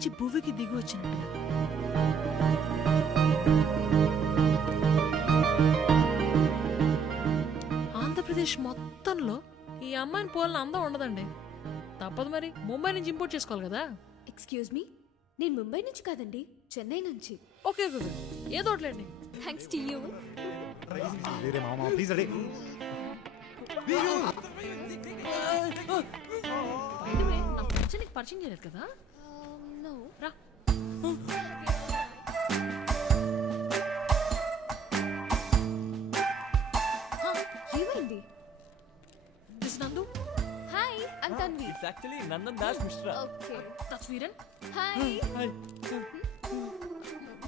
నుంచి భూమికి దిగి వచ్చినట్టుగా. ఆంధ్రప్రదేశ్ మొత్తంలో ఈ అమ్మాయిని పోలిన అందం ఉండదండి. తప్పదు మరి, ముంబై నుంచి ఇంపోర్ట్ చేసుకోవాలి కదా. ఎక్స్క్యూజ్ మీ, నేను ముంబై నుంచి కాదండి, చెన్నై నుంచి. ఓకే ఓకే, ఏదో ఒకట్లేండి. Thanks to you. నా ఫ్రెండ్స్ నీకు పరిచయం చేయలేదు కదా. నో రా. ఏమైంది? This Nandu. Hi, I'm Tanvi. It's actually Nandan Das Mishra. Okay. That's Veeran. Hi.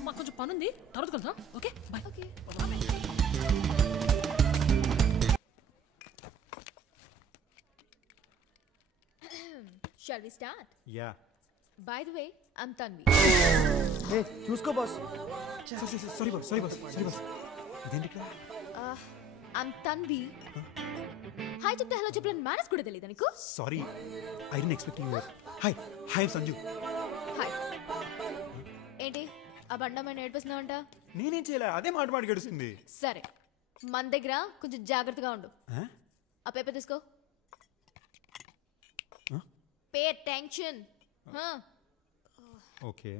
మాకు కొంచెం పని ఉంది, తర్వాత కలుద్దాం. Okay bye. Okay. Shall we start? Yeah. By the way, I'm Tanvi. Hey, చూసుకో బాస్. Sorry boss. ఇదేంటి ఇక్కడ? I'm Tanvi. హాయ్ చెప్తే హలో చెప్పలేని మేనేజ్ కూడా తెలియదా నీకు? Sorry, I didn't expect you. Hi Sanju. Hi. ఏంటి ఆ బండమైన ఏడిపిస్తున్నావంట? నేనేం చేయలే, అదే మాట గడుస్తుంది. సరే, మన దగ్గర కొంచెం జాగ్రత్తగా ఉండు. ఆ పేపర్ తీసుకో. Pay attention. ఓకే.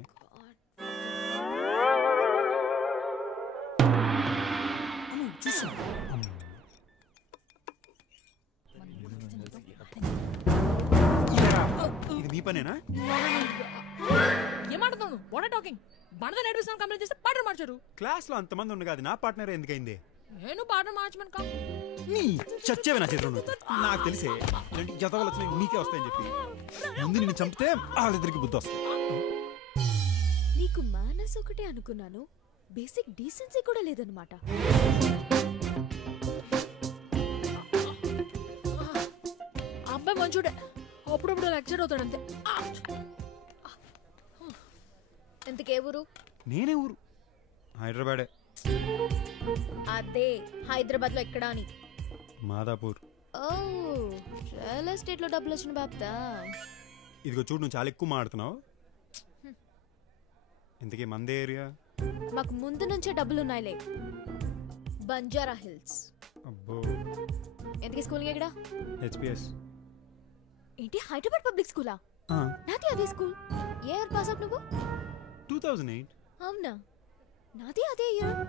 ఇది నీ పనేనా? ఏమాడుతున్నాను? What are talking? బండ నడిపిస్తాను కంప్లైంట్ చేస్తే పార్ట్నర్ మార్చారు. క్లాస్ లో అంతమంది ఉండగా అది నా పార్ట్నర్ ఎందుకైంది? నేను పార్ట్నర్ మార్చమని కా. నీ చచ్చేవి నా చేతిలో నాకు తెలిసే జతవలు వచ్చినాయి నీకే వస్తాయని చెప్పి ముందు నిన్ను చంపితే వాళ్ళిద్దరికి బుద్ధి వస్తాయి. నీకు మేనస్ ఒకటే అనుకున్నాను, బేసిక్ డీసెన్సీ కూడా లేదన్నమాట. అబ్బాయి మంచోడే, అప్పుడప్పుడు లెక్చర్ అవుతాడు అంతే. ఇంతకే ఊరు? నేనే ఊరు హైదరాబాదే. అదే హైదరాబాద్ లో ఎక్కడా అని? మాదాపూర్. ఓ, రియల్ ఎస్టేట్ లో డబ్బులు వచ్చిన బాప్తా. ఇదిగో చూడు, నువ్వు చాలా ఎక్కువ మాడుతున్నావు. ఇంతకీ మందే ఏరియా? మాకు ముందు నుంచే డబ్బులున్నాయిలే. బంజారా హిల్స్. అబ్బో. ఎందుకు స్కూల్ ఎక్కడా? హెచ్పిఎస్. ఏంటి హైదరాబాద్ పబ్లిక్ స్కూలా? నాది అదే స్కూల్. ఏ ఇయర్ పాస్ అవుట్ నువ్వు? 2008. అవునా, నాది అదే ఇయర్.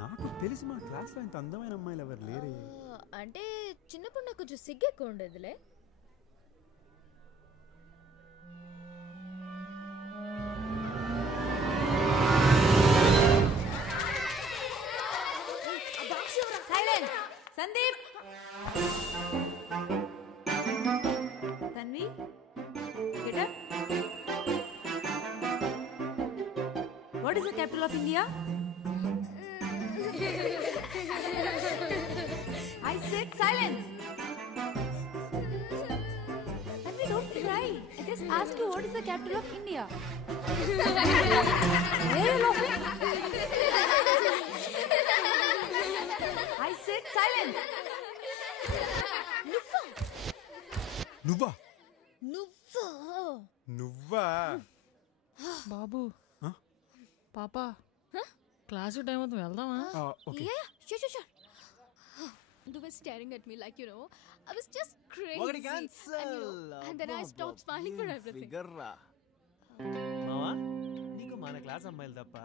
నాకు తెలిసి మా క్లాస్ లో ఇంత అందమైన అమ్మాయిలు ఎవరు లేరే. అంటే చిన్నప్పుడు నాకు కొంచెం సిగ్గు ఎక్కువ ఉండేదిలే. Sandeep, Tanvi, get up. What is the capital of India? I said silence. Tanvi, don't cry. I just asked you what is the capital of India. Why are you laughing? I said silence. నువ్వా? నువ్వా? నువ్వా? బాబు పాపా, class time అవుతుంది, వెళ్దామా? Yeah, sure. You were staring at me like, you know, I was just crazy. And then I stopped smiling for everything. మావా, నీకు మన class అమ్మాయిలు తప్ప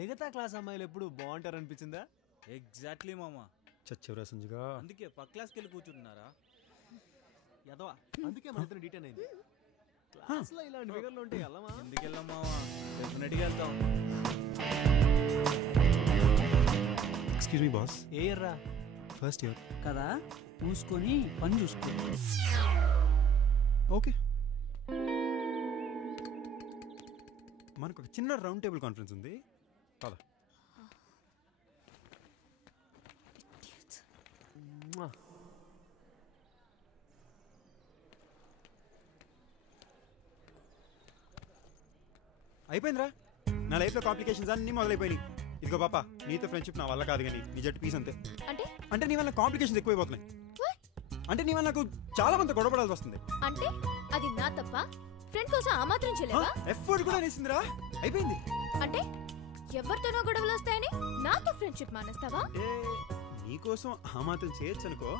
మిగతా క్లాస్ అమ్మాయిలు ఎప్పుడు బాగుంటారు అనిపించిందా? ఎగ్జాక్ట్లీ మామా. చచ్చెవరా సంజుగా? అందుకే పక్క క్లాస్కి వెళ్ళి కూర్చుంటున్నారా? యదవా, అందుకే మన ఇద్దరు డీటెయిన్ అయింది. క్లాస్ లో ఇలాంటి ఫిగర్లు ఉంటే వెళ్ళమా? ఎందుకు వెళ్ళాం మామా? డెఫినెట్గా వెళ్తాం. Excuse me boss. ఏ ఇయర్ రా? ఫస్ట్ ఇయర్ కదా, మూసుకొని పని చూసుకో. ఓకే. మనకు ఒక చిన్న రౌండ్ టేబుల్ కాన్ఫరెన్స్ ఉంది, పద. అయిపోయిందిరా, నా లైఫ్లో కాంప్లికేషన్స్ అన్నీ మొదలైపోయినాయి. ఇదిగో పాప, నీతో ఫ్రెండ్షిప్ నా వల్ల కాదు, కానీ నీ జట్టు పీస్ అంతే. అంటే నీ వల్ల కాంప్లికేషన్స్ ఎక్కువైపోతున్నాయి. అంటే నీ వల్ల నాకు చాలా మంది గొడవపడాల్సి వస్తుంది. అంటే అది నా తప్ప? ఫ్రెండ్ కోసం ఆ మాత్రం చేయలేవా? ఎఫర్ట్ కూడా వేసిందిరా, అయిపోయింది. అంటే ఎవరితోనో గొడవలు వస్తాయని నాతో ఫ్రెండ్షిప్ మానేస్తావా? అంటే నీకోసం ఆ మాత్రం చేయొచ్చు అనుకో,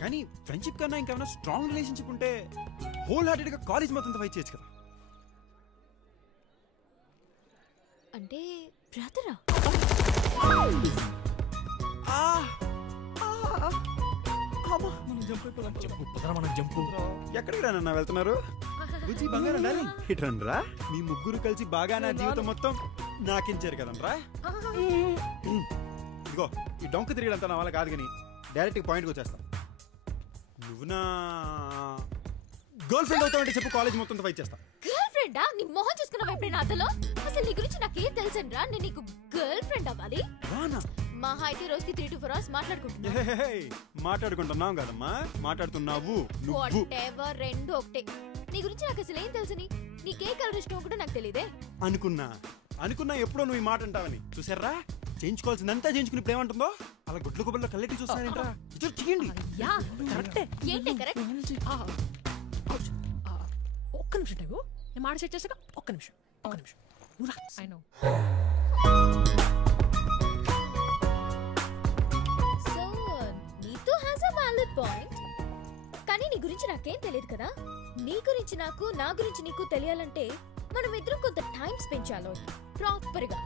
కానీ ఫ్రెండ్షిప్ కన్నా ఇంకేమైనా స్ట్రాంగ్ రిలేషన్షిప్ ఉంటే హోల్ హార్టెడ్ గా కాలేజ్ మొత్తం ఫైట్ చేయొచ్చు కదా. అంటే బ్రదరా? ఎక్కడికి రానన్నా వెళ్తున్నారు? బుజ్జి బంగారం డార్లింగ్, ఇటు రండిరా. మీ ముగ్గురు కలిసి బాగా నా జీవితం మొత్తం నాకించారు కదనరా. ఇదిగో ఈ డొంక తిరిగడంతా నా వల్ల కాదు, కానీ డైరెక్ట్ పాయింట్కి వచ్చేస్తా. నువ్వు నా గర్ల్ ఫ్రెండ్ అవుతావంటే చెప్పు, కాలేజ్ మొత్తం ఫైట్ చేస్తా. గర్ల్ ఫ్రెండా? నీ మొహం చూసుకున్నావా ఎప్పుడైనా అతలో? అసలు నీ గురించి నాకేం తెలుసండ్రా? నేను నీకు గర్ల్ ఫ్రెండ్ అవ్వాలి? మహా అయితే రోజుకి 3 to 4 hours మాట్లాడుకుంటున్నావు కదమ్మా, మాట్లాడుతున్నావు నువ్వు. వాటెవర్, రెండు ఒకటే. నీ గురించి నాకు అసలు ఏం తెలుసని? నీకే కలర్ ఇష్టం కూడా నాకు తెలియదే. అనుకున్నా ఎప్పుడో నువ్వు ఈ మాట అంటావని. చూసారా, చేయించుకోవాల్సిందంతా చేయించుకుని ఇప్పుడు ఏమంటుందో, అలా గుడ్ల గుబ్బల్లో కళ్ళెట్టి చూస్తానంటరా. చేయండి. ఏంటి కరెక్ట్? ఒక్క నిమిషం టైగు, నేను మాట సెట్ చేసాక ఒక్క నిమిషం నువ్వు రా. I know. సో నీతో హ్యాస్ అ వాలిడ్ పాయింట్, కానీ నీ గురించి నాకేం తెలియదు కదా. నీ గురించి నాకు, నా గురించి నీకు తెలియాలంటే మనం ఇద్దరం కొంత టైం స్పెండ్ చేయాలి ప్రాపర్ గా.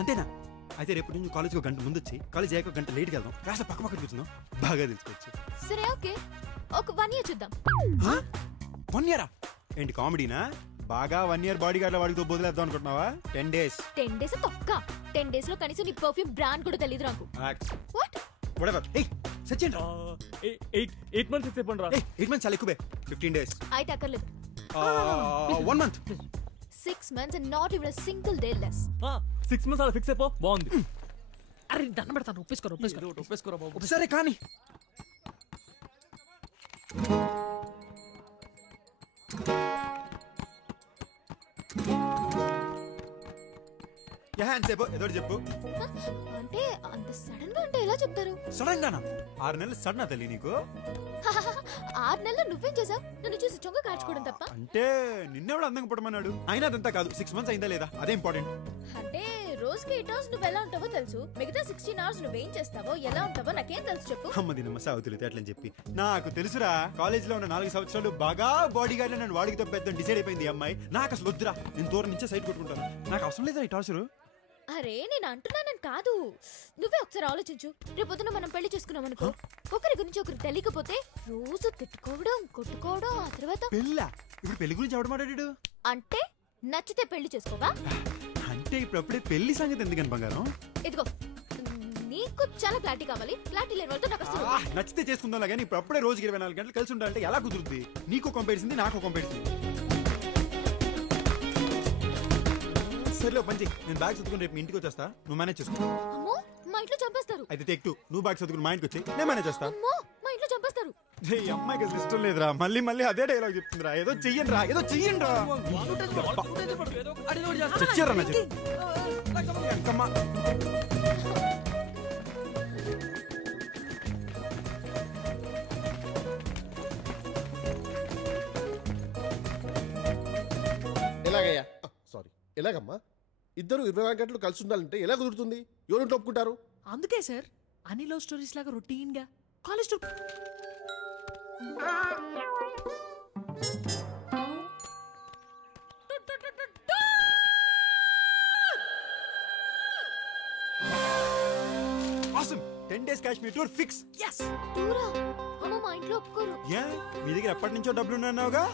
అంతేనా? అయితే రేపు నుంచి కాలేజ్ ఒక గంట ముందు వచ్చి, కాలేజ్ అయ్యాక గంట లేట్కి వెళ్దాం, కాస్త పక్క కూర్చుందాం, బాగా తెలుసుకోవచ్చు. సరే ఓకే, ఒక 1 year చూద్దాం. 1 year? ఏంటి కామెడీనా? బాగా 1 year బాడీ గార్డ్ వాడితో బదులేద్దాం అనుకుంటున్నావా? 10 days. 10 days తొక్క. 10 days లో కనీసం నీ పర్ఫ్యూమ్ బ్రాండ్ కూడా తెలియదు నాకు. వాట్? whatever. ఏయ్ సచిన్, 8 months చెప్పండి రా. 8 months చాలా ఎక్కువే. 15 days. అయితే అక్కర్లేదు. 1 month. 6 months and not even a single day less. 6 months అలా ఫిక్స్ అయిపో, బాగుంది. అరే దండం పెడతాను, ఒప్పేసుకోరా బాబు. సరే కానీ ఏదో చెప్పు. అంటే అంత సడన్ గా అంటే ఎలా చెప్తారు? సడన్ గానా? 6 నెలలు సడన్ తల్లి నీకు? 6 నెలలు నువ్వేం చేసావు? నన్ను చూసి చొంగ కాచుకోవడం తప్ప? అంటే నిన్నెవడు అందంగా పుట్టమన్నాడు? అయినా అదంతా కాదు, 6 months అయిందా లేదా అదే ఇంపార్టెంట్. అంటే రోజుకి 8 hours నువ్వు ఎలా ఉంటావో తెలుసు, మిగతా 16 hours నువ్వేం చేస్తావో ఎలా ఉంటావో నాకేం తెలుసు చెప్పు. అమ్మ దీనమ్మ సాగుతులేదు అట్లని చెప్పి నాకు తెలుసురా. కాలేజ్ లో ఉన్న 4 సంవత్సరాలు బాగా బాడీ గార్డ్ నన్ను వాడికి తప్పేద్దాం డిసైడ్ అయిపోయింది ఈ అమ్మాయి. నాకు అసలు వద్దురా, నేను దూరం నుంచే సైడ్ కొట్టుకుంటాను, నాకు అవసరం లేదా ఈ టార్చర్. అరే నేను అంటున్నానని కాదు, నువ్వే ఒకసారి ఆలోచించు. రేపొద్దున మనం పెళ్లి చేసుకున్నాం అనుకో, ఒకరి గురించి ఒకరు తెలియకపోతే రోజు తిట్టుకోవడం, కొట్టుకోవడం, ఆ తర్వాత పెళ్ళా? ఇప్పుడు పెళ్లి గురించి ఎవడు మాట్లాడాడు? అంటే నచ్చితే పెళ్లి చేసుకోవా? అంటే ఇప్పుడప్పుడే పెళ్లి సంగతి ఎందుకని బంగారం? ఇదిగో నీకు చాలా క్లారిటీ కావాలి, క్లారిటీ లేని వాళ్ళతో నాకు అసలు. నచ్చితే చేసుకుందాం కానీ ఇప్పుడు అప్పుడే రోజుకి 24 గంటలు కలిసి ఉండాలంటే ఎలా కుదురుద్ది? నీకు కంపేరిసింది, నాకు కంపేరిసింది. సరేలో పంచి, నేను బ్యాగ్ చదువుకుని రేపు మీ ఇంటికి వచ్చేస్తా, నువ్వు మేనేజ్ చేసుకో. అమ్మో మా ఇంట్లో చంపేస్తారు. అయితే టేక్ 2, నువ్వు బ్యాగ్ చదువుకుని మా ఇంటికి వచ్చి నేను మేనేజ్ చేస్తా. అమ్మో మా ఇంట్లో చంపేస్తారు. ఈ అమ్మాయికి అసలు ఇష్టం లేదురా, మళ్ళీ అదే డైలాగ్ చెప్తుందిరా. ఏదో చెయ్యండి రా. చచ్చారా నా చెప్పు. ఎలాగయ్యా? సారీ, ఎలాగమ్మా? ఇద్దరు 24 గంటలు కలిసి ఉండాలంటే ఎలా కుదురుతుంది? ఎవరు ఒప్పుకుంటారు? అందుకే సార్ అన్ని లవ్ స్టోరీస్ లాగా రొటీన్ గా college tour. Awesome. 10 days Kashmir tour fix. yes. టూరా? అమ్మ మా ఇంట్లో ఒప్పుకోరు. యా, మీ దగ్గర ఎప్పటి నుంచో డబ్బులు ఉన్నావుగా?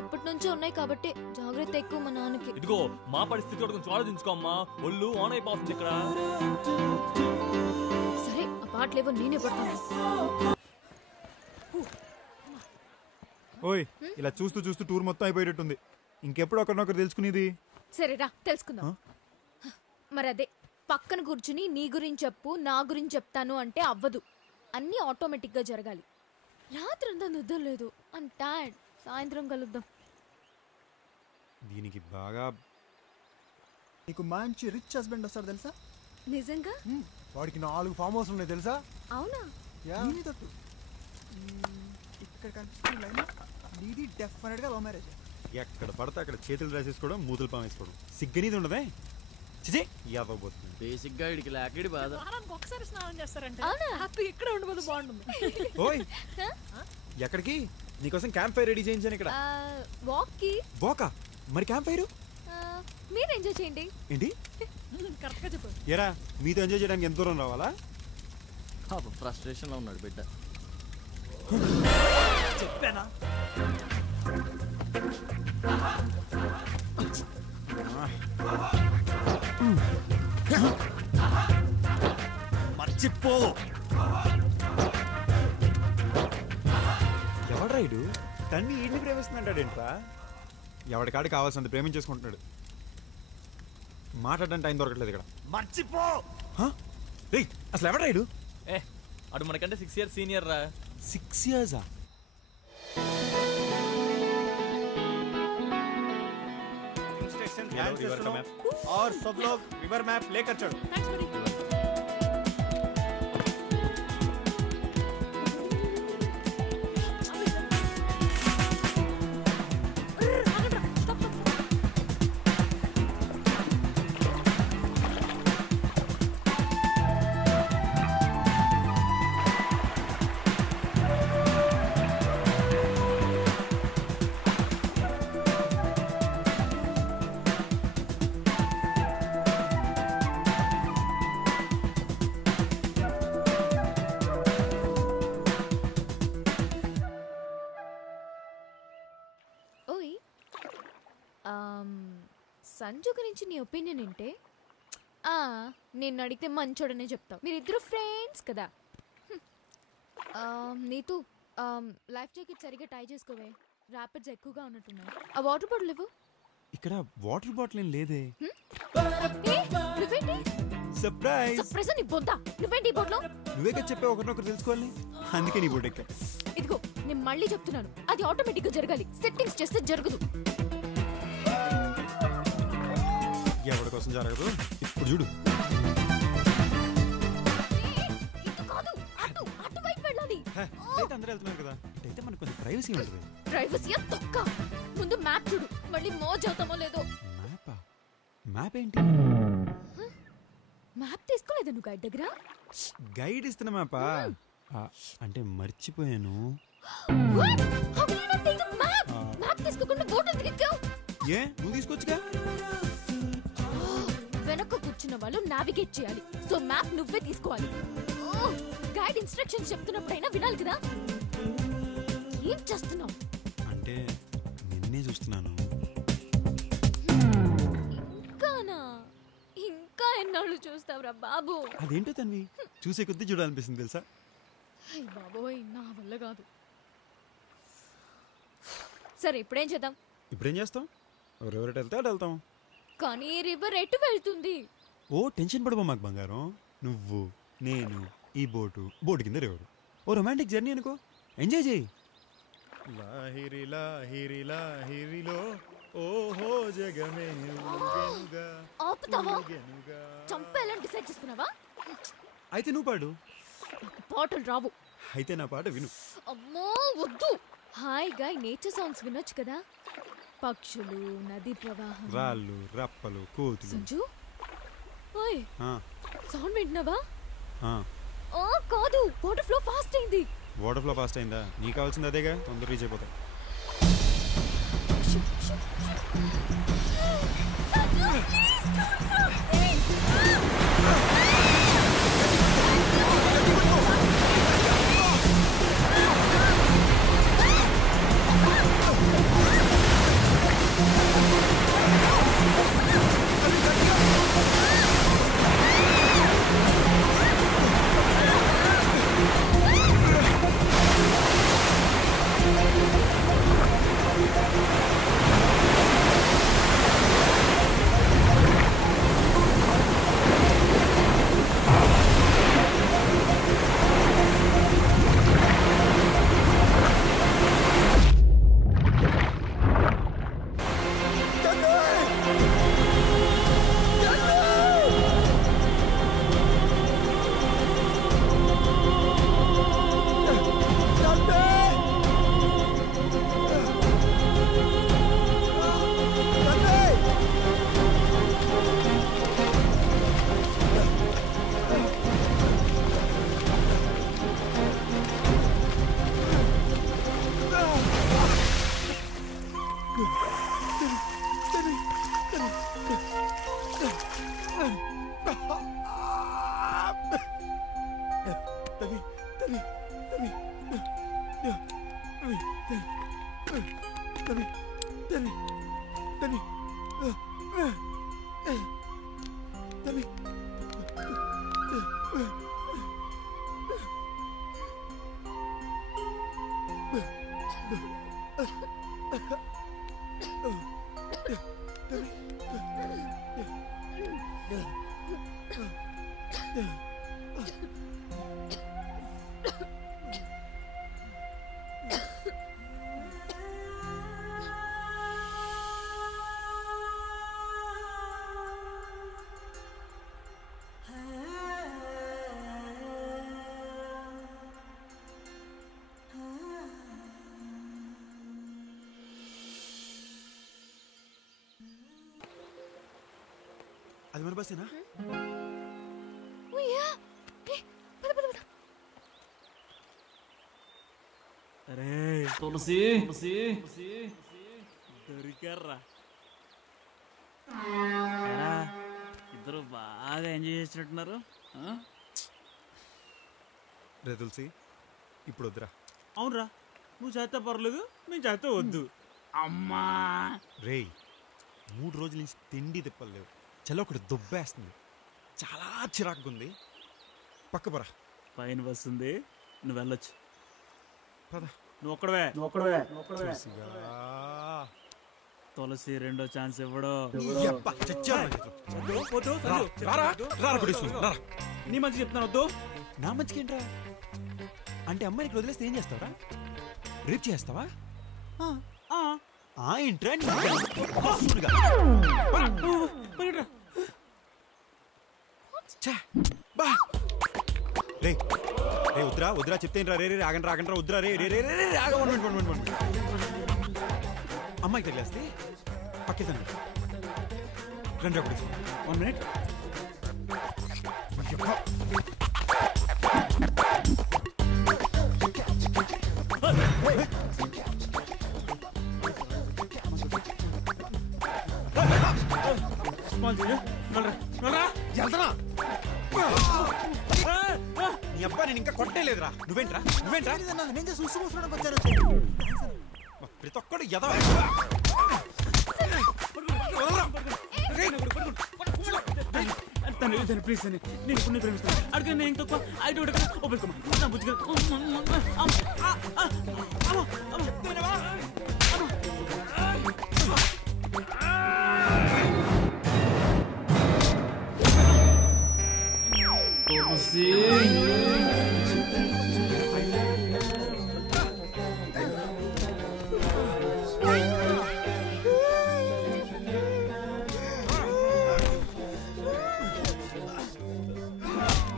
ఎప్పటి నుంచో ఉన్నాయి కాబట్టి జాగ్రత్త ఎక్కువ మా నాన్నకి. ఇదిగో మా పరిస్థితి కూడా కొంచెం ఆలోచించుకో అమ్మా, ఒళ్ళు ఆన్ అయిపోతుంది ఇక్కడ. సరే ఆ పాటలేవో నేనే పడతాను. ఓయ్, ఇలా చూస్తూ చూస్తూ టూర్ మొత్తం అయిపోయేటట్టుంది. ఇంకెప్పుడు ఒకరినొకరు తెలుసుకునేది? సరేరా తెలుసుకుందాం. మరి అదే పక్కన కూర్చుని నీ గురించి చెప్పు, నా గురించి చెప్తాను అంటే అవ్వదు. అన్నీ ఆటోమేటిక్ గా జరగాలి. రాత్రంతా నిద్ర లేదు, ఐమ్ టైర్డ్. సాయంత్రం కలుద్దాం. దీనికి బాగా నీకు మంచి రిచ్ హస్బెండ్ వస్తాడు తెలుసా? నిజంగా? వాడికి 4 ఫామ్ హౌస్ ఉన్నాయి తెలుసా? అవునా? ఇక్కడ కనిపిస్తున్న లైన్ నీది డెఫినెట్ గా లవ్ మ్యారేజ్. ఎక్కడ పడితే అక్కడ చేతులు రాసేసుకోవడం మూతులు పాము వేసుకోవడం సిగ్గనీది ఉండదే చిజే యాదవబోతుంది బేసిక్ గా ఇడికి లాకిడి బాధ. వారానికి ఒకసారి స్నానం చేస్తారంటే అవునా? హ్యాపీ ఇక్కడే ఉండబోదు బాగుంటుంది. ఓయ్ ఎక్కడికి? నీకోసం క్యాంప్ ఫైర్ రెడీ చేయించాను ఇక్కడ. వాక్కి వాకా? మరి క్యాంప్ ఫైర్ మీరు ఎంజాయ్ చేయండి. ఏంటి? కరెక్ట్ గా చెప్పు. ఎరా మీతో ఎంజాయ్ చేయడానికి ఎంత దూరం రావాలా? ఫ్రస్ట్రేషన్ లో ఉన్నాడు బిడ్డ. చెప్పానా? మర్చిపో. ఎవడ్రా ఇడు? తన్ని ఈడిని ప్రేమిస్తున్నాడేంట్రా? ఎవడికాడు కావాల్సినంత ప్రేమించేసుకుంటున్నాడు. మాట్లాడడానికి టైం దొరకట్లేదు ఇక్కడ. మర్చిపో. రేయ్ అసలు ఎవడ్రా ఇడు? అడు మనకంటే 6 years సీనియర్ రా. 6 years? इंस्ट्रक्शन ध्यान से सुनो और सब लोग रिवर मैप लेकर चलो. థ్యాంక్స్ మరి. ఓయ్ సంజు గురించి నీ ఒపీనియన్ ఏంటే? నేను అడిగితే మంచోడనే చెప్తావు. మీరిద్దరు ఫ్రెండ్స్ కదా. నీతు లైఫ్ జాకెట్ సరిగ్గా టై చేసుకోవే. ర్యాపిడ్స్ ఎక్కువగా ఉన్నట్టున్నాయి. ఆ వాటర్ బాటిల్ ఇవ్వు. ఇక్కడ వాటర్ బాటిల్ ఏం లేదే. నువ్వేంటి సర్ప్రైజ్. సర్ప్రైజ్ నీ బొద్దా. నువ్వేంటి ఈ బోట్లో? నువ్వే కదా చెప్పే ఒకరినొకరు తెలుసుకోవాలి, అందుకే నీ బోట్ ఎక్కా. ఇదిగో నేను మళ్ళీ చెప్తున్నాను, అది ఆటోమేటిక్ గా జరగాలి. సెట్టింగ్స్ చేస్తే జరగదు. ఎవరి కోసం జరగదు ఇప్పుడు చూడు. అటువైపు వెళ్ళాలి. అయితే అందరూ వెళ్తున్నారు కదా, అయితే మనకు కొంచెం ప్రైవసీ ఉంటుంది. ప్రైవసీ తొక్క. ముందు మ్యాప్ చూడు, మళ్ళీ మోజ్ అవుతామో లేదో. మ్యాపా? మ్యాప్ ఏంటి? మ్యాప్ తీసుకోలేదా నువ్వు గైడ్ దగ్గర? గైడ్ ఇస్తున్న మ్యాపా? అంటే మర్చిపోయాను. మ్యాప్ తీసుకోకుండా బోట్ ఎందుకు ఎక్కావు? ఏ నువ్వు తీసుకొచ్చుగా. వెనక కూర్చున్న వాళ్ళు నావిగేట్ చేయాలి, సో మ్యాప్ నువ్వే తీసుకోవాలి. గైడ్ ఇన్స్ట్రక్షన్స్ చెప్తున్నప్పుడైనా వినాలి కదా. ఏం చేస్తున్నావు? అంటే నిన్నే చూస్తున్నాను. ఇంకానా? ఇంకా ఎన్నాళ్ళు చూస్తావురా బాబు? అదేంటో తన్వి చూసే కొద్దీ చూడాలనిపిస్తుంది తెలుసా. బాబోయ్ నా వల్ల కాదు. సరే ఇప్పుడేం చేద్దాం? ఇప్పుడేం చేస్తాం? ఎవరెవరికి వెళ్తే అటు వెళ్తాం. కానీ రివర్ ఎటు వెళ్తుంది? ఓ టెన్షన్ పడబో మాకు బంగారం. నువ్వు నేను ఈ బోటు కింద రేవరు. ఓ రొమాంటిక్ జర్నీ అనుకో, ఎంజాయ్ చేయి. లాహిరి లాహిరి లాహిరిలో ఓహో జగమే ఊగెనుగా. ఆపుతావా? చంపేయాలని డిసైడ్ చేసుకున్నావా? అయితే నువ్వు పాడు. పాటలు రావు. అయితే నా పాట విను. అమ్మో వద్దు. హాయిగా నేచర్ సాంగ్స్ వినొచ్చు కదా. పక్షులు, నది ప్రవాహం, రాళ్ళు రప్పలు కోతులు. సంజు ఓయ్ సౌండ్ వింటున్నావా? కాదు, వాటర్ ఫ్లో ఫాస్ట్ అయింది. వాటర్ ఫ్లో ఫాస్ట్ అయిందా? నీకు కావాల్సింది అదేగా, తొందర రీచ్ అయిపోతాయి. అది మన బస్సేనా? అరే తులసి దొరికారా. ఇద్దరు బాగా ఎంజాయ్ చేసినట్టున్నారు. రే తులసి, ఇప్పుడు వద్దురా. అవునరా, నువ్వు చేస్తే పర్లేదు, మేము చేస్తే వద్దు. అమ్మా రే 3 రోజుల నుంచి తిండి తిప్పలేవు. చలో ఒకటి దుబ్బేస్తుంది, చాలా చిరాకుగా ఉంది. పక్క పరా. పైన వస్తుంది, నువ్వు వెళ్ళొచ్చు. పద. నువ్వు ఒక్కడవే. తులసిగా. తులసి రెండో ఛాన్స్ ఇవ్వడు. యబ్బా, చచ్చాను నా చేతిలో. రారా, రారా కొడేసు, రారా. నీ మంచి చెప్తాను వద్దు. నా మంచికి ఏంట్రా? అంటే అమ్మాయిని ఇక్కడ వదిలేస్తే ఏం చేస్తావరా? రేప్ చేస్తావా? ఏంట్రా రే రే వద్దురా వద్దురా చెప్తేరా. రే రే ఆగండి రాగండి రా. వద్దురా రే రే రే రే ఆగండి. అమ్మాయికి తగిలేస్తే పక్కేదాన్ని రండి అప్పుడు 1 minute. నీ అబ్బా నేను ఇంకా కొట్టలేదురా. నువ్వేంట్రా నేను చూసి వచ్చాను. ప్రతి ఒక్కడు ఎదవ. ప్లీజ్ అని నేను ఇప్పుడు ప్రేమిస్తాను. అడిగిన నేను తప్ప ఐదు ఒప్పుకోమా బుద్ధిగా.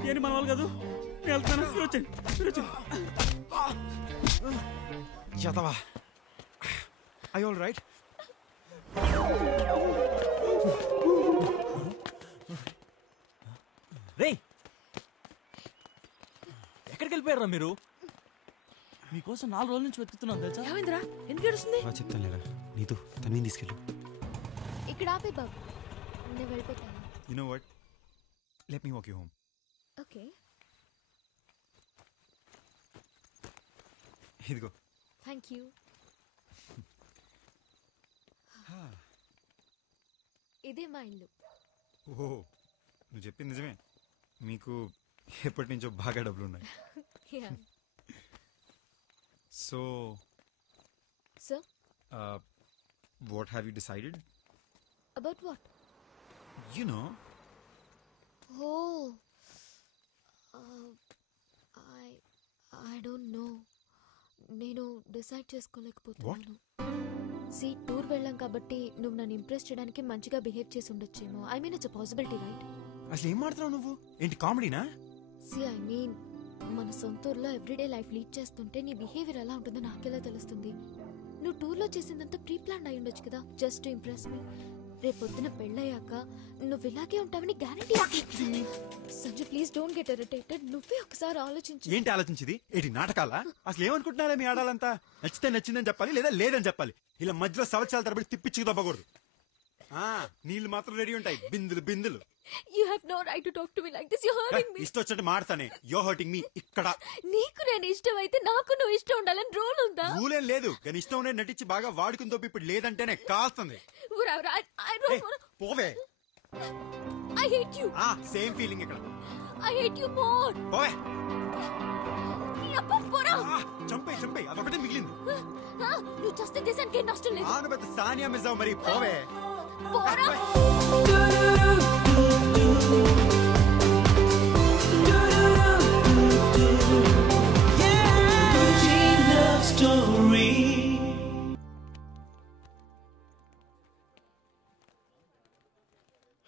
ఏంటి మన వాళ్ళు కాదు, నేను వెళ్తాను. వచ్చండి. ఎదవా. I all right? రే ఎక్కడికి వెళ్ళిపోయారా మీరు? మీకోసం 4 రోజుల నుంచి వెతుకుతున్నాను తెలుసా. ఏమైందిరా? ఎందుకు ఏడుస్తుంది? చెప్తాను లేరా. నీతో తనని తీసుకెళ్ళు. ఇక్కడ ఆపే బాబు, నేను వెళ్ళిపోతాను. You know what? Let me walk you home. Okay. ఇదిగో. Thank you. ఇదే మా ఇల్లు. ఓహో, నువ్వు చెప్పింది నిజమే. మీకు ఎప్పటి నుంచో బాగా డబ్బులు ఉన్నాయి. So what have you decided? About what? You know. Oh, I don't know. నేను డిసైడ్ చేసుకోలేకపోతున్నాను. టూర్ వెళ్ళాం కాబట్టి నువ్వు నన్ను ఇంప్రెస్ చేయడానికి మంచిగా బిహేవ్ చేసి ఉండొచ్చేమో. I mean it's a possibility, right? అసలు ఏం మాట్లాడుతున్నావు నువ్వు? ఏంటి కామెడీనా? ఐ మీన్ మన సొంత ఊర్లో ఎవ్రీడే లైఫ్ లీడ్ చేస్తుంటే నీ బిహేవియర్ ఎలా ఉంటుందో నాకెలా తెలుస్తుంది? నువ్వు టూర్లో చేసిందంతా ప్రీ ప్లాన్ అయి ఉండొచ్చు కదా, జస్ట్ టు ఇంప్రెస్ మీ. రేపొద్దున పెళ్ళయ్యాక నువ్వు ఇలాగే ఉంటావని guarantee. Sanju please don't get irritated. నువ్వే ఒకసారి ఆలోచించు. ఏంటి ఆలోచించింది? ఏంటి నాటకాలా? అసలు ఏమనుకుంటున్నారా మీ ఆడాలంతా? నచ్చితే నచ్చిందని చెప్పాలి, లేదా లేదని చెప్పాలి. ఇలా మధ్యలో సంవత్సరాల తరబడి తిప్పిచ్చి దబ్బకూడదు. నీళ్ళు మాత్రం రెడీ ఉంటాయి, బిందులు బిందులు. You have no right to talk to me like this. You're hurting me. ఇష్టం వచ్చినట్టు మాడతానే. You're hurting me. ఇక్కడ నీకు నేను ఇష్టం అయితే నాకు నువ్వు ఇష్టం ఉండాలని రూల్ ఉందా? రూల్ ఏం లేదు, కానీ ఇష్టం ఉండే నటించి బాగా వాడుకుని తప్ప ఇప్పుడు లేదంటేనే కాస్తుంది. I don't wanna. పోవే. I hate you. Same feeling ఇక్కడ. I hate you more. పోవే. పోరా. చంపే అదొకటే మిగిలింది. నువ్వు చేస్తే దేశానికి ఏం నష్టం లేదు. ఆను పెద్ద సానియా మిస్ అవ్వ మరి పోవే. పోరా.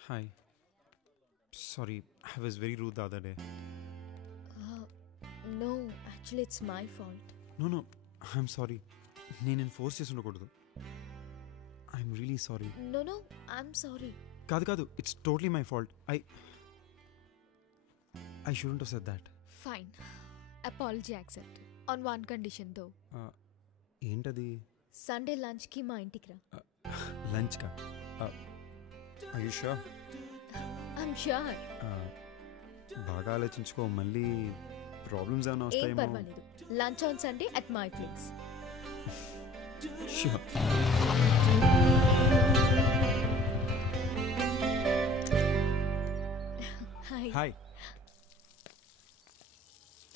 Hi. Sorry, I was very rude the other day. No, actually it's my fault. No, I'm sorry. నేను ఫోర్స్ చేసి ఉండకూడదు. I'm really sorry. No, I'm sorry. కాదు it's totally my fault. I shouldn't have said that. Fine. Apology accepted. On one condition though. ఏంటది? Sunday lunch కి మా ఇంటికి రా. Lunch కా? Are you sure? I'm sure. బాగా ఆలోచించుకో, మళ్ళీ ప్రాబ్లమ్స్ ఏమైనా ఏం వస్తాయేమో. పర్వాలేదు. Lunch on Sunday at my place. Sure. Hi.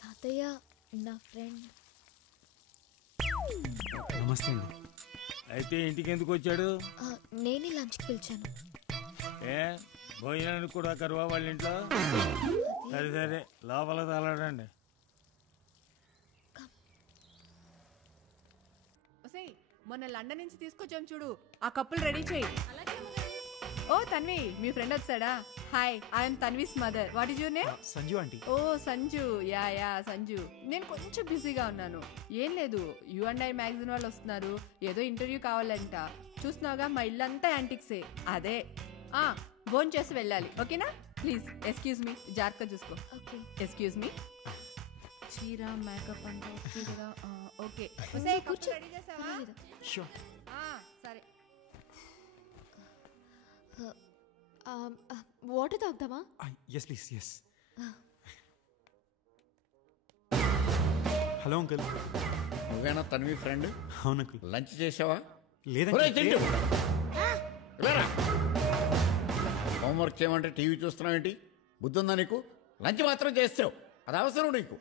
తాతయ్య నా ఫ్రెండ్. నమస్తే అండి. అయితే ఇంటికి ఎందుకు వచ్చాడు? నేనే లంచ్కి పిలిచాను. ఏ భోజనానికి కూడా కరువా వాళ్ళ ఇంట్లో? సరే లోపల తలాడండి. మొన్న లండన్ నుంచి తీసుకొచ్చాం చూడు, ఆ కప్పులు రెడీ చేయి. ఓ తన్వి, మీ ఫ్రెండ్ వచ్చాడా? Hi, I'm Tanvi's mother. What is your name? Sanju aunty. ఓ సంజు. యా సంజు. నేను కొంచెం బిజీగా ఉన్నాను. ఏం లేదు, U&I మ్యాగజైన్ వాళ్ళు వస్తున్నారు, ఏదో ఇంటర్వ్యూ కావాలంట. చూస్తున్నావుగా మా ఇల్లంతా యాంటిక్సే. అదే భోజనం చేసి వెళ్ళాలి, ఓకేనా? ప్లీజ్ ఎక్స్క్యూజ్ మీ, జాగ్రత్తగా చూసుకో. Excuse me. చీర మేకప్ అంటే ఓకే కదా? ఓకే. రెడీ చేసావా? సరే. వాటర్ తాగుతావా? Yes please. Yes. Hello uncle. నువ్వేనా తన్వి ఫ్రెండ్? అవును అంకుల్. లంచ్ చేసావా? లేదండి. హోంవర్క్ చేయమంటే టీవీ చూస్తున్నావు ఏంటి? బుద్ధి ఉందా నీకు? లంచ్ మాత్రం చేస్తావు, అది అవసరం నీకు.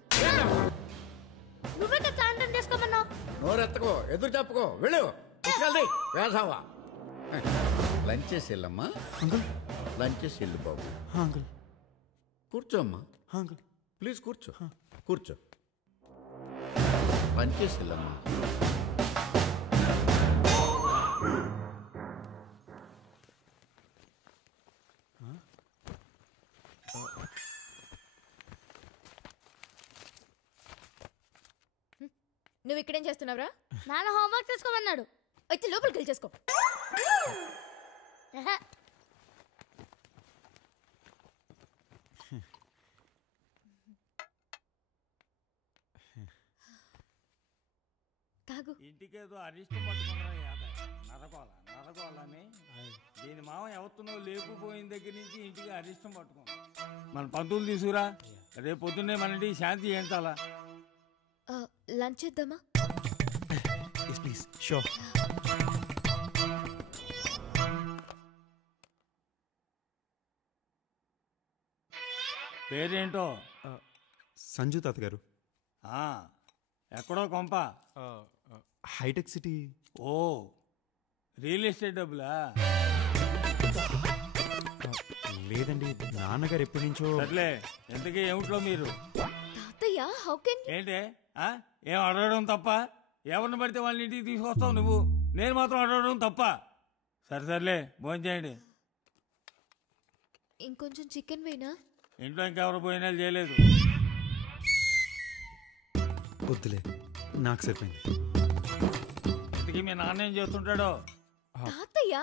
నువ్వే సాయంత్రం చేసుకోమన్నావు. నోరెత్తకో, ఎదురు చెప్పుకో, వెళ్ళు. వేసావా? లంచ్ చేసి వెళ్ళమ్మా. లంచ్ చేసి వెళ్ళు బాబు. అంకుల్ కూర్చో అమ్మా. అంకుల్ ప్లీజ్ కూర్చో. కూర్చో. లంచ్ చేసి వెళ్ళమ్మా. నువ్వు ఇక్కడేం చేస్తున్నావురా? నాన్న హోంవర్క్ చేసుకోమన్నాడు. అయితే లోపలికి వెళ్ళి చేసుకో. తాగు. ఇంటికేదో అరిష్టం పట్టుకున్నారా? నరకోవాలని దీని మామ ఎవరినో లేకపోయిన దగ్గర నుంచి ఇంటికి అరిష్టం పట్టుకున్నాం. మన పంతులు తీసుకురా, రేపు పొద్దున్నే మన ఇంటికి శాంతి ఏంటాలా? లంచ్ చేద్దామా? ప్లీజ్. షూర్. పేరేంటో? సంజు తాతగారు. ఎక్కడో కొంప? Hitec City. ఓ, రియల్ ఎస్టేట్ డబ్బులా? లేదండి, నాన్నగారు ఎప్పటి నుంచో. సర్లే, ఎంతకీ ఏమిట్లో మీరు? తాతయ్య హౌ కెన్? ఏంటి ఏం అడగడం తప్ప? ఎవరిని పడితే వాళ్ళ ఇంటికి తీసుకొస్తావు నువ్వు, నేను మాత్రం అడగడం తప్ప? సర్లే భోజనం చేయండి. ఇంకొంచెం చికెన్ వేనా? ఇంట్లో ఇంకెవరు భోజనాలు చేయలేదు. వద్దులే, నాకు సరిపోయింది. ఇంతకీ మీ నాన్న ఏం చేస్తుంటాడో? తాతయ్య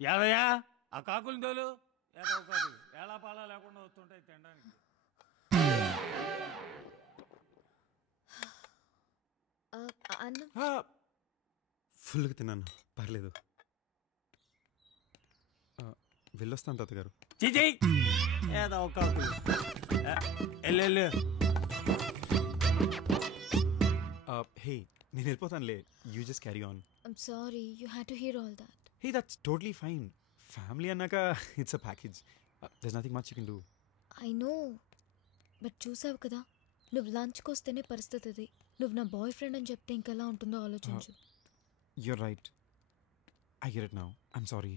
యాదయ్యా, ఆ కాకులు తోలు. ఎలా పాలా లేకుండా వస్తుంటాయి తినడానికి. ఫుల్గా తిన్నాను, పర్లేదు. వెళ్ళొస్తాను తాతగారు. చిజయ్ ఏదో కాకులు. వెళ్ళు. హే, నేను వెళ్ళిపోతానులే. You just carry on. I'm sorry you had to hear all that. Hey, that's totally fine. Family అన్నాక it's a package. There's nothing much you can do. I know, but చూసావు కదా, నువ్వు లంచ్కి వస్తేనే పరిస్థితి అది. నువ్వు నా బాయ్ ఫ్రెండ్ అని చెప్తే ఇంకెలా ఉంటుందో ఆలోచించు. You're right, I get it now, I'm sorry.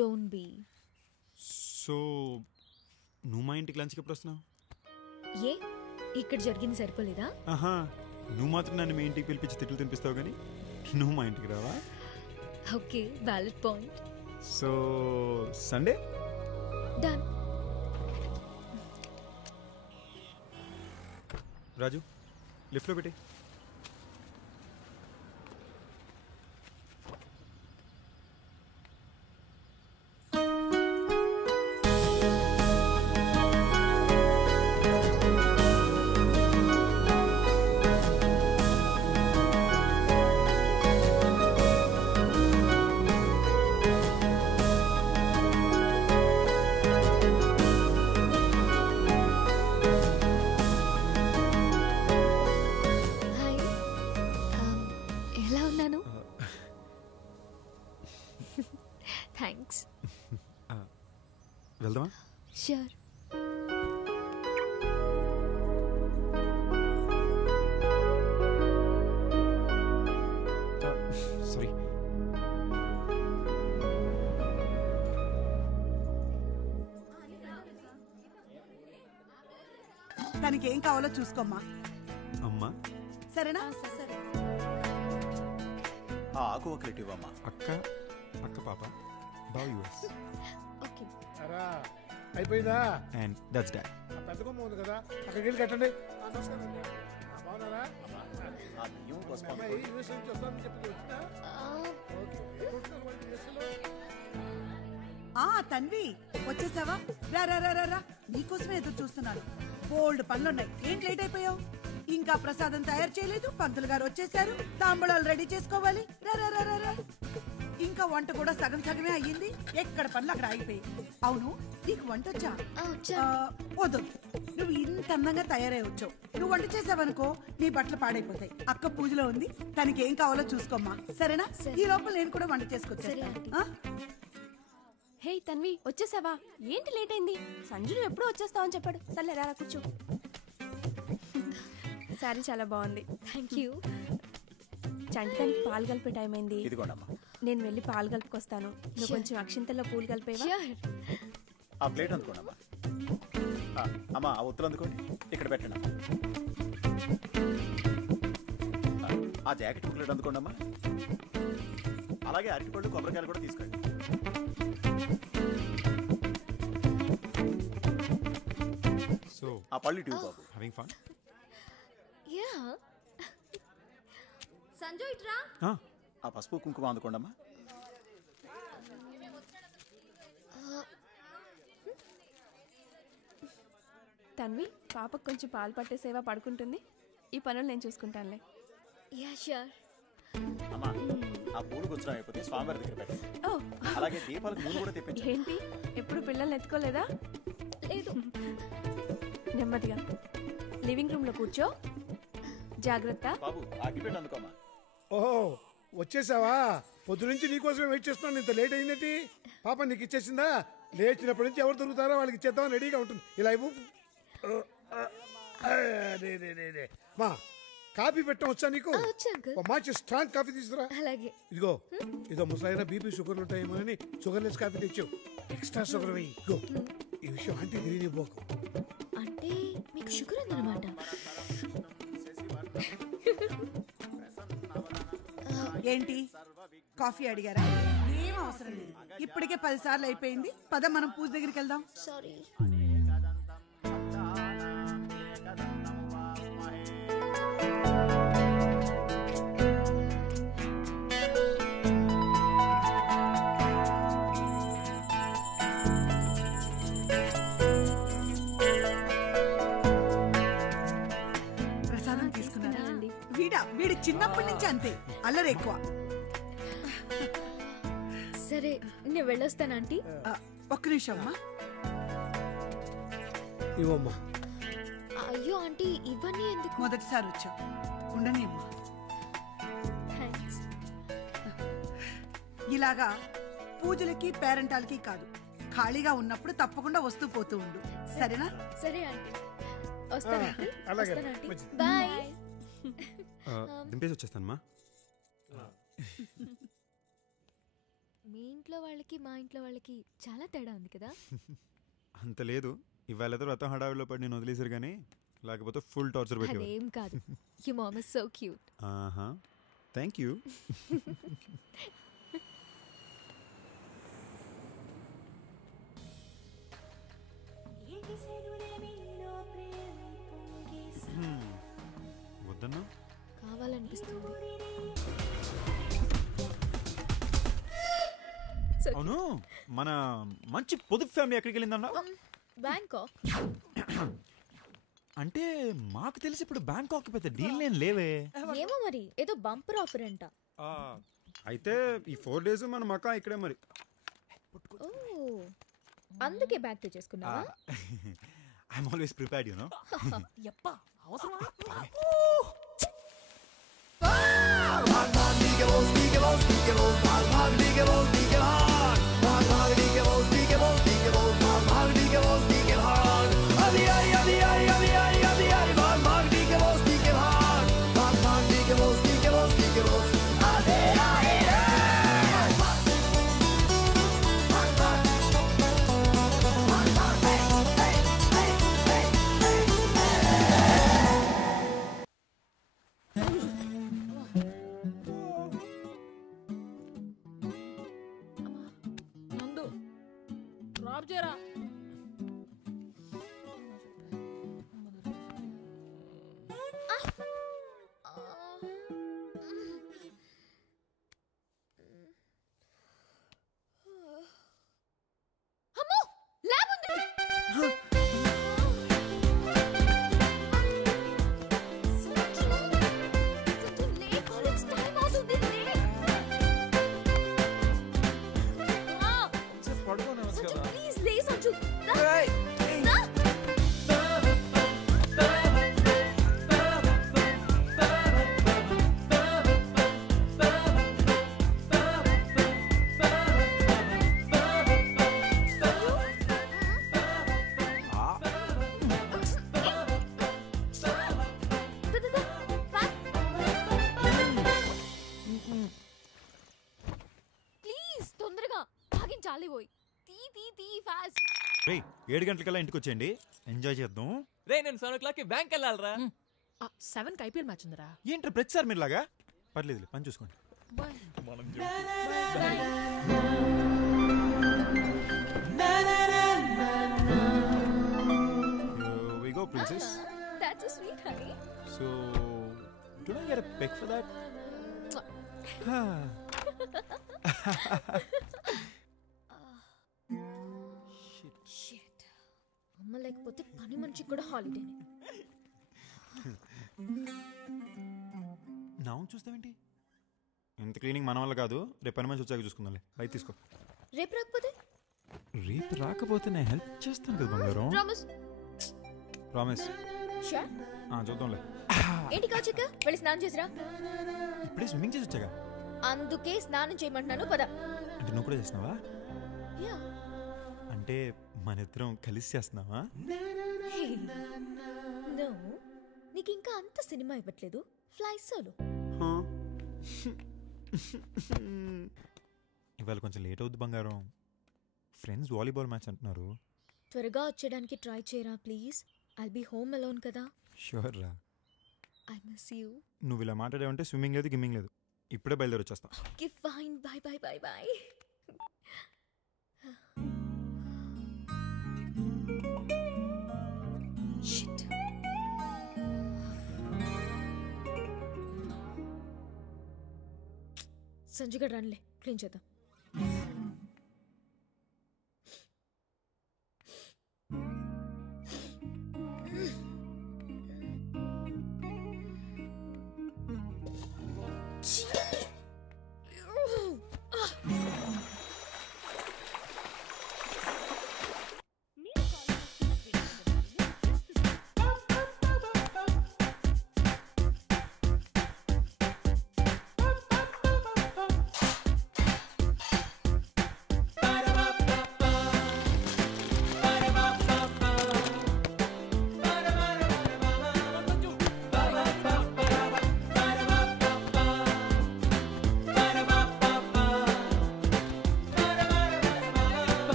Don't be. So నువ్వు మా ఇంటికి లంచ్కి ఎప్పుడు వస్తున్నావు? ఏ ఇక్కడ జరిగింది సరిపోలేదా? ఆహా, నువ్వు మాత్రం నన్ను మీ ఇంటికి పిలిపించి తిట్లు తినిపిస్తావు కానీ నువ్వు మా ఇంటికి రావా? Okay, valid point. So Sunday done. Raju లిఫ్ట్లో పెట్టి. థ్యాంక్స్. వెళ్దామా? ష్యూర్. సారీ. తనకి ఏం కావాలో చూసుకోమ్మా. అమ్మా సరేనా? ఆకు ఒకటి ఇవ్వమ్మా. అక్క పాప బావ్ యూఎస్. ఓకే. అరా అయిపోయిందా? And that's dad. పెద్ద కొమ్మ ఉంది కదా, అక్కడికి వెళ్ళి కట్టండి. బాగున్నారా? యూఎస్ నుంచి వస్తానని చెప్పి వచ్చినా? తన్వి వచ్చేసావా? రా రా రా రా, నీకోసమే ఎదురు చూస్తున్నాను. బోల్డ్ పనులున్నాయి. ఏంటి లేట్ అయిపోయావు? ఇంకా ప్రసాదం తయారు చేయలేదు, పంతులు గారు వచ్చేసారు, తాంబూలాలు రెడీ చేసుకోవాలి. రా రా రా రా, ఇంకా వంట కూడా సగం సగమే అయ్యింది. ఎక్కడ పనులు అక్కడ ఆగిపోయి. అవును, నీకు వంట వచ్చా? వద్దు, నువ్వు ఇంత అందంగా తయారై వచ్చావు. నువ్వు వంట చేసావనుకో నీ బట్టలు పాడైపోతాయి. అక్క పూజలో ఉంది, తనకి ఏం కావాలో చూసుకోమ్మా. సరేనా? ఈ లోపల నేను కూడా వంట చేసుకొచ్చా. హే తన్వి, వచ్చేసావా? ఏంటి లేట్ అయింది? సంజు ఎప్పుడూ వచ్చేస్తావని చెప్పాడు. సర్లే రా కూర్చో. సారీ చాలా బాగుంది. Thank you. చంటిదానికి పాలు కలిపే టైం అయింది. నేను వెళ్ళి పాలు కలుపుకొస్తాను. నువ్వు కొంచెం అక్షింతల్లో పూలు కలిపేవా? ఆ ప్లేట్ అందుకోండి అమ్మా. ఆ ఒత్తులు అందుకోండి, ఇక్కడ పెట్టండి అమ్మా. ఆ జాకెట్ ప్లేట్ అందుకోండి అమ్మా. అలాగే అరటిపళ్ళు కొబ్బరికాయలు కూడా తీసుకోండి. సో ఆ పళ్ళు ఇటు బాబు. Having fun? యా. సంజయ్ ఇట్రా. ఆ పసుపు కుంకుమ అందుకోండి అమ్మా. తన్వి, పాపకు కొంచెం పాలు పట్టేసేవా? పడుకుంటుంది. ఈ పనులు నేను చూసుకుంటానులే. Yeah sure. అమ్మా, ఆ పూలు గుచ్చడం అయిపోతే స్వామివారి దగ్గర పెట్టండి. అలాగే దీపాలకు మూడు కూడా తెప్పించండి. ఏంటి, ఎప్పుడు పిల్లల్ని ఎత్తుకోలేదా? లేదు. నెమ్మదిగా లివింగ్ రూమ్ లో కూర్చో. జాగ్రత్త. బాబు అగ్గిపెట్టి అందుకోమా. ఓహో వచ్చేసావా? పొద్దు నుంచి నీకోసమే వెయిట్ చేస్తున్నాను. ఇంత లేట్ అయిందేంటి? పాప నీకు ఇచ్చేసిందా? లేచినప్పటి నుంచి ఎవరు దొరుకుతారో వాళ్ళకి ఇచ్చేద్దామని రెడీగా ఉంటుంది. ఇలా ఇవ్వు. మా కాఫీ పెట్టడం వచ్చా నీకు? మంచి స్ట్రాంగ్ కాఫీ తీసుకురా. అలాగే. ఇదిగో ఇదో ముసలైన బీపీ షుగర్లు ఉంటాయేమో అని షుగర్లెస్ కాఫీ తెచ్చావు. ఎక్స్ట్రా షుగర్ వెయ్యి. ఇగో ఈ విషయం అంటే తిరిగి పోకు. అంటే మీకు షుగర్ ఉందన్నమాట. ఏంటి కాఫీ అడిగారా? ఏం అవసరం లేదు, ఇప్పటికే 10 సార్లు అయిపోయింది. పద మనం పూజ దగ్గరికి వెళ్దాం. సారీ. ప్రసాదం తీసుకున్నారా? వీడి చిన్నప్పటి నుంచి అంతే, అల్లరి ఎక్కువ. సరే నేను వెళ్ళొస్తాను ఆంటీ. ఒక్క నిమిషం అమ్మా. ఇవ్వమ్మా. అయ్యో ఆంటీ, ఇవన్నీ ఎందుకు? మొదటిసారి వచ్చావు, ఉండని అమ్మా. థ్యాంక్స్. ఇలాగా పూజలకి పేరెంటాలకి కాదు, ఖాళీగా ఉన్నప్పుడు తప్పకుండా వస్తూ పోతూ ఉండు. సరేనా? సరే ఆంటీ. వస్తాను అలాగే బాయ్. దింపేసి వచ్చేస్తానమ్మా. మీ ఇంట్లో వాళ్ళకి మా ఇంట్లో వాళ్ళకి చాలా తేడా ఉంది కదా. అంత లేదు, ఇవాళ ఏదో రథం హడావిలో పడి నేను వదిలేసారు కానీ లేకపోతే ఫుల్ టార్చర్ పెట్టేవారు. అదేం కాదు. You mom is so cute. ఆహా, థ్యాంక్ యూ. వద్దన్నా కావాలనిపిస్తుంది. అవును, మన మంచి పొదుపు ఫ్యామిలీ ఎక్కడికి వెళ్ళిందన్నా? బ్యాంకాక్. అంటే మాకు తెలిసి ఇప్పుడు బ్యాంకాక్ పెద్ద డీల్ నేను లేవే. ఏమో మరి, ఏదో బంపర్ ఆఫర్ అంట. అయితే ఈ 4 days మన మకా ఇక్కడే మరి. ఓ, అందుకే బ్యాగ్ తెచ్చేసుకున్నావా? I'm always prepared, you know. యప్పా, అవసరమా? డ్రాప్ చేయరా. అమ్మో, ల్యాబ్ ఉంది. ప్లీజ్ తొందరగా భాగించాలి. పోయి తీ ఫాస్ట్. 7 గంటలకల్లా ఇంటికి వచ్చేయండి, ఎంజాయ్ చేద్దాం. రే నేను 7 o'clock బ్యాంక్ వెళ్ళాలరా. 7కి ఐపీఎల్ మ్యాచ్ ఉందిరా. ఏంట్రా ప్రతిసారి మీరులాగా? పర్లేదు, పని చూసుకోండి. Here we go, princess. That's so sweet, honey. So, do I get a peck for that? Shit. అమ్మ లేకపోతే పని మనిషికి కూడా హాలిడేనే. నా చూస్తావేంటి? ఇంత క్లీనింగ్ మన వల్ల కాదు, రేపు పని మనిషి వచ్చాక చూసుకుందాంలే. బయట తీసుకో. రేపు రాకపోతే? రేపు రాకపోతే నేను హెల్ప్ చేస్తాను కదా బంగారం. ప్రామిస్. షూర్. చూద్దాంలే. ఏంటి కౌచిక, వెళ్ళి స్నానం చేసిరా. ఇప్పుడే స్విమ్మింగ్ చేసి వచ్చాగా. అందుకే స్నానం చేయమంటున్నాను, పద. అంటే నువ్వు కూడా చేస్తున్నావా? యా. అంటే మన ఇద్దరం కలిసి చేస్తున్నావా? నో, నీకు ఇంకా అంత సినిమా ఇవ్వట్లేదు. Fly solo. ఇవాళ కొంచెం లేట్ అవుద్ది బంగారం. ఫ్రెండ్స్ వాలీబాల్ మ్యాచ్ అంటున్నారు. త్వరగా వచ్చేయడానికి ట్రై చేయరా please. I'll be home alone కదా. షూర్ రా. I miss you. నువ్వు ఇలా మాట్లాడావంటే స్విమ్మింగ్ లేదు, గిమ్మింగ్ లేదు. ఇప్పుడే బయలుదేరి వచ్చేస్తా. Okay fine, bye bye bye bye. Shit. సంజుగడ్ రన్లే, క్లీన్ చేద్దాం.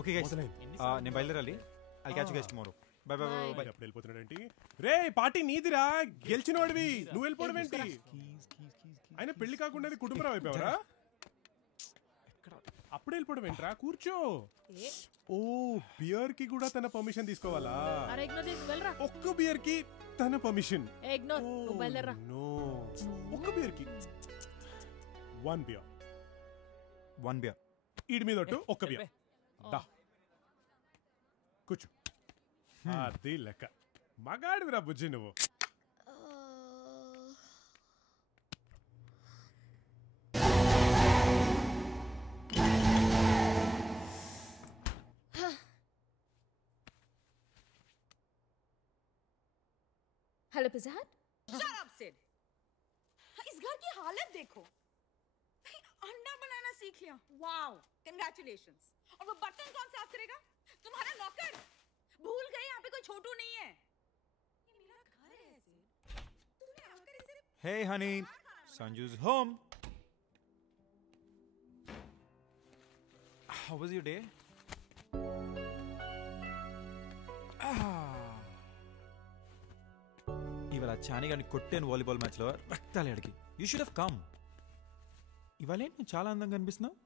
ఓకే గైస్ నేను బయలుదేరాలి. I catch you guys tomorrow. Bye bye bye bye. అప్పుడు వెళ్ళిపోతున్నాడేంటి? రే పార్టీ నీదిరా, గెలిచినోడివి నువ్వు వెళ్ళిపోవడం ఏంటి? ఆయన పెళ్లి కాకుండా కుటుంబరావు అయిపోయావరా? అప్పుడు వెళ్ళిపోవడం ఏంట్రా? కూర్చో. ఓ బియర్ కి కూడా తన పర్మిషన్ తీసుకోవాలా? ఒక్క బియర్ కి తన పర్మిషన్? నో, ఒక్క బియర్ కి 1 బియర్. 1 బియర్ ఈడి మీద ఒక్క బియర్. దా కూర్చో. అది లెక్క. మగాడివిరా బుజ్జి నువ్వు. हेलो पिज़्ज़ा हट। Shut up, Sid. इस घर की हालत देखो. अंडा बनाना सीख लिया. Wow, congratulations. और वो बर्तन कौन साफ करेगा? तुम्हारा नौकर. भूल गए यहाँ पे कोई छोटू नहीं है. ये मेरा घर है, Sid. तूने आकर इसे. Hey honey, Sanju's home. How was your day? ఇవాళ చాని గారిని కొట్టాను వాలీబాల్ మ్యాచ్లో రక్తాలు అడిగి. You should have come. ఇవాళ ఏంటి నువ్వు చాలా అందంగా అనిపిస్తున్నావు?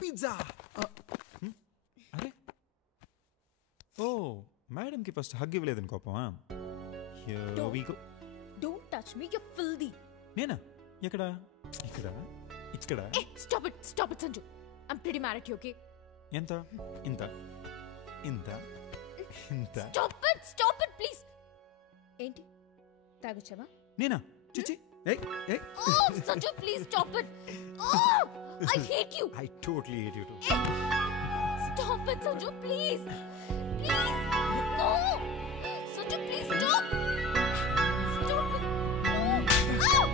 పిజ్జా. అరే ఓ మేడంకి ఫస్ట్ హగ్ ఇవ్వలేదని కోపమా? Don't touch me, you're filthy. నేనా? ఎక్కడ? ఇక్కడ ఇక్కడ. Stop it, Sanju. I'm pretty mad at you, okay? ఎంత? ఇంత ఇంత ఇంత. Stop it, please. ఏంటి తాగొచ్చావా? నేనా? చిచి. ఏయ్ ఏయ్. Oh, Sanju, please stop it. Oh, I hate you. I totally hate you too. Stop it, Sanju, please. Please. No. Sanju, please stop. Stop it. No. Oh.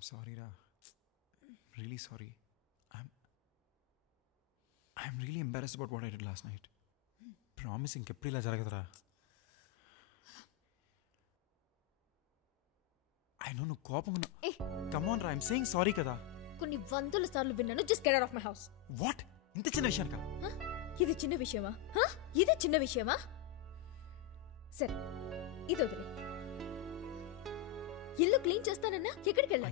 I'm sorry, Ra. Really sorry. I'm really embarrassed about what I did last night. Promise ఇంకెప్పుడు ఇలా జరగదురా. I know నువ్వు కోపంగా. Come on, Ra. I'm saying sorry కదా. కొన్ని వందల సార్లు విన్నాను. Just get out of my house. What? ఇంత చిన్న విషయానికా? ఇది చిన్న విషయమా? ఇది చిన్న విషయమా? సరే ఇది వదిలే. ఇల్లు క్లీన్ చేస్తానన్నా ఎక్కడికి వెళ్ళా?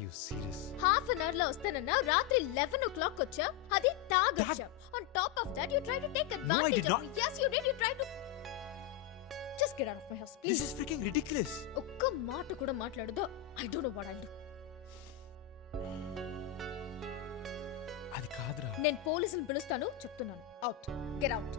హాఫ్ అన్ అవర్ లో వస్తానన్నా రాత్రి 11 o'clock వచ్చా. అది తాగొచ్చా. On top of that you try to take advantage of me. Yes you did. You tried to. Just get out of my house please. This is freaking ridiculous. ఒక్క మాట కూడా మాట్లాడదో. I don't know what I'll do. అది కాదురా. నేను పోలీసుని పిలుస్తాను చెప్తున్నాను. Out. Get out.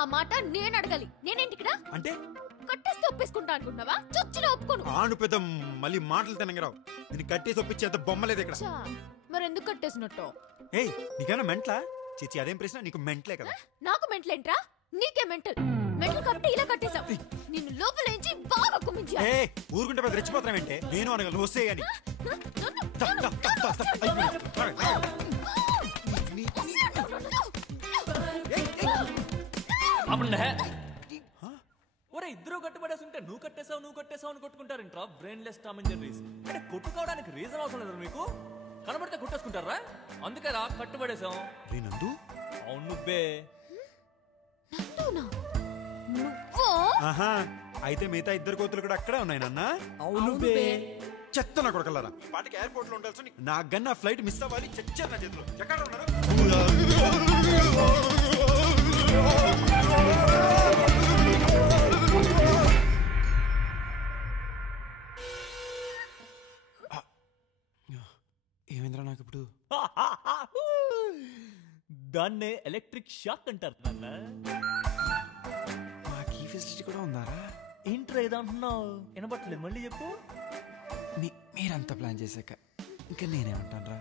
ఆ మాట నేను అడగాలి. నేనేంటి ఇక్కడ? అంటే కట్టేస్తే ఒప్పేసుకుంటా అనుకుంటున్నావా? చొచ్చిన ఒప్పుకోను. ఆను పెద్ద మళ్ళీ మాటలు తినగరావు. నేను కట్టేసి ఒప్పించేంత బొమ్మలేదు ఇక్కడ. మరి ఎందుకు కట్టేసినట్టు? ఏయ్ నీకేనా మెంట్లా? చిచి అదేం ప్రశ్న, నీకు మెంట్లే కదా. నాకు మెంటలేంట్రా? నీకే మెంటల్. మెంటల్ కాబట్టి ఇలా కట్టేశావు. నిన్ను లోపలేంచి బాగా కుమ్మించా. ఏ ఊరుకుంటే పెద్ద రెచ్చిపోతావేంటే? నేను అనగలను, నువ్వు వస్తే గాని. ఒరే ఇద్దరు కట్టుబడేసి ఉంటే నువ్వు కట్టేసావు అని కొట్టుకుంటారంట్రా. Brainless Tom and Jerrys. అంటే కొట్టుకోవడానికి రీజన్ అవసరం లేదు మీకు. కనబడితే కొట్టేసుకుంటారా? అందుకేరా కట్టుబడేసాం. అవును నువ్వే. ఆహా అయితే మిగతా ఇద్దరు కోతులు కూడా అక్కడే ఉన్నాయి నాన్న. అవును చెత్త నా కొడకల్లారా. వాటికి ఎయిర్పోర్ట్ లో ఉండాల్సి నా గన్న ఫ్లైట్ మిస్ అవ్వాలి. చచ్చారు నా చేతిలో. ఎక్కడ ఉన్నారు? ఏమైందిరా నాకు ఇప్పుడు? దాన్నే ఎలక్ట్రిక్ షాక్ అంటారు నాన్న. నాకు ఈ ఫెసిలిటీ కూడా ఉందారా? ఏంట్రా ఏదో అంటున్నావు? వినబట్టలేదు, మళ్ళీ చెప్పు. మీరంతా ప్లాన్ చేశాక ఇంకా నేనేమంటాను రా?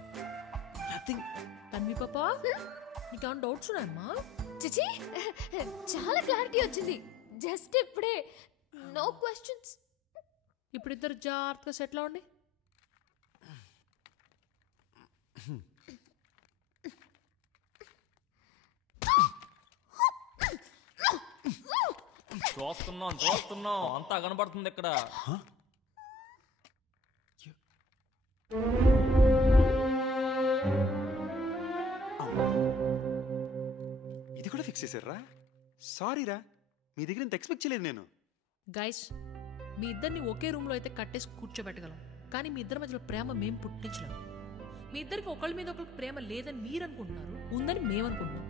నథింగ్. తన్వి పాపా నీకేమైనా డౌట్స్ ఉన్నాయమ్మా? చిచి చాలా క్లారిటీ వచ్చింది జస్ట్ ఇప్పుడే. No questions. ఇప్పుడు ఇద్దరు జాగ్రత్తగా సెటిల్ అవ్వండి. చూస్తున్నాం అంతా కనబడుతుంది ఇక్కడ. ఇది కూడా ఫిక్స్ చేశారా? సారీ రా, మీ దగ్గర ఇంత ఎక్స్పెక్ట్ చేయలేదు నేను. గైస్ మీ ఇద్దరిని ఒకే రూమ్ లో అయితే కట్టేసి కూర్చోబెట్టగలం, కానీ మీ ఇద్దరి మధ్యలో ప్రేమ మేం పుట్టించలేం. మీ ఇద్దరికి ఒకళ్ళ మీద ఒకరికి ప్రేమ లేదని మీరు అనుకుంటున్నారు, ఉందని మేము అనుకుంటున్నాం.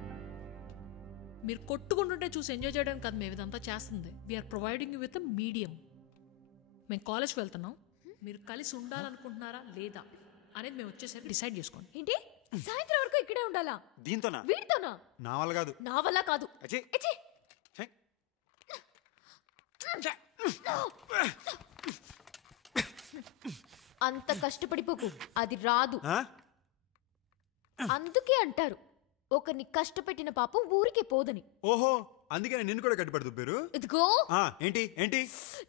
మీరు కొట్టుకుంటుంటే చూసి ఎంజాయ్ చేయడానికి కాదు మేము ఇదంతా చేస్తుంది. We are providing you with a medium. మేము కాలేజ్కి వెళ్తున్నాం, మీరు కలిసి ఉండాలనుకుంటున్నారా లేదా అనేది మేము వచ్చేసరికి డిసైడ్ చేసుకోండి. ఏంటి సాయంత్రం వరకు ఇక్కడే ఉండాలా? దీంతోనా? వీడితోనా? నా వల్ల కాదు. నా వల్ల కాదు. అంత కష్టపడిపోకు, అది రాదు. అందుకే అంటారు ఒకరిని కష్టపెట్టిన పాపం ఊరికే పోదని. ఓహో అందుకే నిన్ను కూడా కట్టుబడి పేరు. ఇదిగో ఏంటి ఏంటి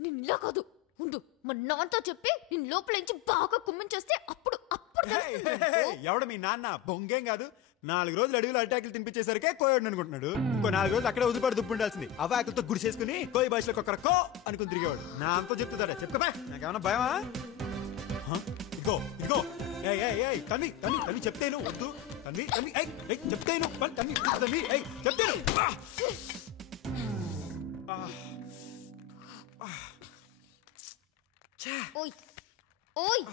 నిన్నులా కాదు, ఉండు మా నాన్నతో చెప్పి నిన్ను లోపలించి బాగా కుమ్మించేస్తే అప్పుడు ఎవడ మీ నాన్న? బొంగేం కాదు. 4 రోజులు అడవిలో అటాకులు తినిపించేసరికే కోయడు అనుకుంటున్నాడు. ఇంకో 4 రోజులు అక్కడే వదిలిపడి దుప్పు ఉండాల్సింది. అవాకులతో గుడి చేసుకుని కోయి భాషలో ఒక్కరకో అనుకుని తిరిగేవాడు. నా అంతా చెప్తుందా? చెప్పుకోబా, నాకేమన్నా భయమా? ఇదిగో ఇదిగో తన్ని తన్ని తన్ని చెప్తేను వద్దు. తన్ని తన్ని చెప్తేను తన్ని తన్ని చెప్తేను. ఓయ్ ఓయ్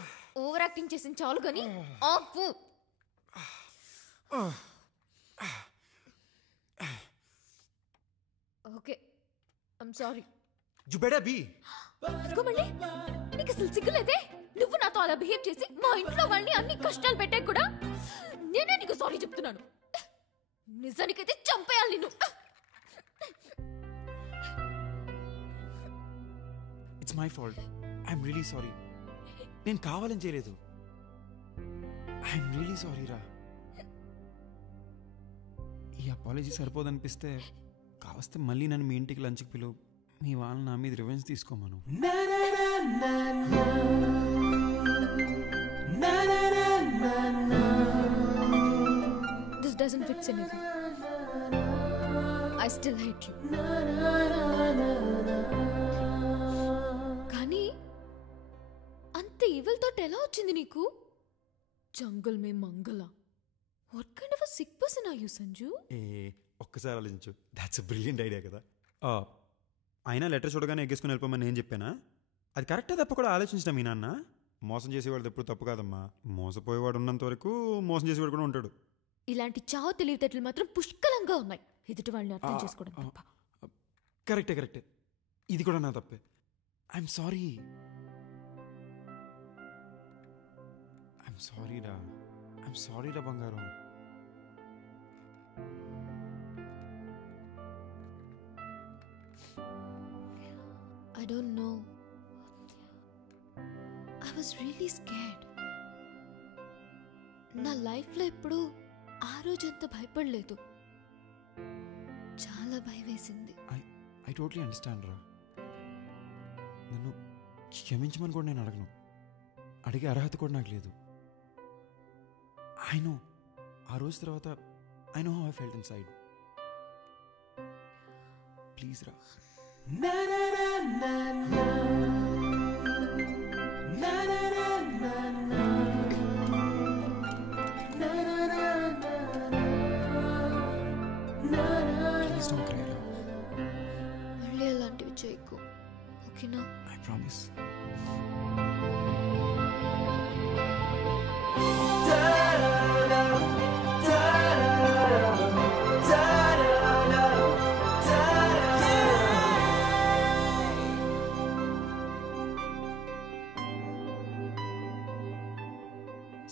ఓవర్ యాక్టింగ్ చేసిన చాలు గాని ఆపు. Okay I'm sorry. You better be. మళ్ళీ నీకు అసలు సిగ్గులేదే? నువ్వు నాతో అలా బిహేవ్ చేసి మా ఇంట్లో వాళ్ళని అన్ని కష్టాలు పెట్టాక కూడా నేనే నీకు సారీ చెప్తున్నాను. నిజానికైతే చంపేయాలి నిన్ను. It's my fault. I'm really sorry. నేను కావాలని చేయలేదు. ఐఎమ్ రియలీ సారీ రా. ఈ అపాలజీ సరిపోదనిపిస్తే కావస్తే మళ్ళీ నన్ను మీ ఇంటికి లంచ్కి పిలువు. మీ వాళ్ళని నా మీద revenge తీసుకోమను. This doesn't fix anything. I still hate you. కానీ అంత ఈవిల్ థాట్ ఎలా వచ్చింది నీకు? జంగల్ మే మంగళ. What kind of a sick person are you, Sanju? ఒక్కసారి ఆలోచించు. దాట్స్ బ్రిలియంట్ ఐడియా కదా. అయినా లెటర్ చూడగానే ఎగ్గేసుకుని వెళ్ళిపోమని నేను చెప్పానా? అది కరెక్టే తప్ప కూడా ఆలోచించిన మీ నాన్న. మోసం చేసేవాడు ఎప్పుడు తప్పు కాదమ్మా. మోసపోయేవాడు ఉన్నంత వరకు మోసం చేసేవాడు కూడా ఉంటాడు. ఇలాంటి చావు తెలివితేటలు మాత్రం పుష్కలంగా ఉన్నాయి. ఎదుటి వాళ్ళని అర్థం చేసుకోవడం తప్ప. కరెక్టే కరెక్టే. ఇది కూడా నా తప్పే. I'm sorry. ఐఎమ్ సారీ రా. ఐఎమ్ సారీ రా బంగారం. I don't know. I was really scared. నా లైఫ్లో ఎప్పుడు ఆ రోజంత భయపడలేదు. చాలా భయం వేసింది. ఐ టోటలీ అండర్స్టాండ్ రా. నన్ను క్షమించమని కూడా నేను అడగను. అడిగే అర్హత కూడా నాకు లేదు. ఐ నో ఆ రోజు తర్వాత I know how I felt inside. Please రా. ప్లీజ్ డోంట్ క్రై రా. మళ్ళీ అలాంటివి చేయకు, ఓకేనా? I promise.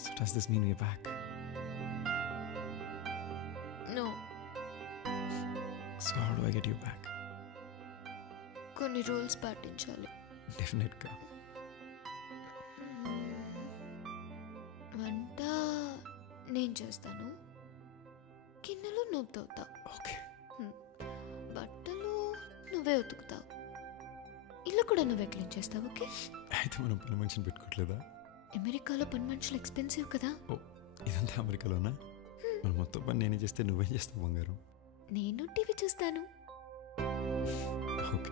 So does this mean we're back? No. So how do I get you back? కొన్ని రూల్స్ పాటించాలి. డెఫినెట్గా. వంట నేను చేస్తాను, గిన్నెలు నువ్వు తోతావు. ఓకే. బట్టలు నువ్వే ఉతుకుతావు, ఇల్లు కూడా నువ్వే క్లీన్ చేస్తావు. ఓకే? అయితే మనం పని మనిషిని పెట్టుకోవట్లేదా? అమెరికాలో పని మనుషులు ఎక్స్పెన్సివ్ కదా. ఓ ఇదంతా అమెరికాలోనా? మనం మొత్తం పని నేనే చేస్తే నువ్వేం చేస్తావు బంగారం? నేను టీవీ చూస్తాను. ఓకే.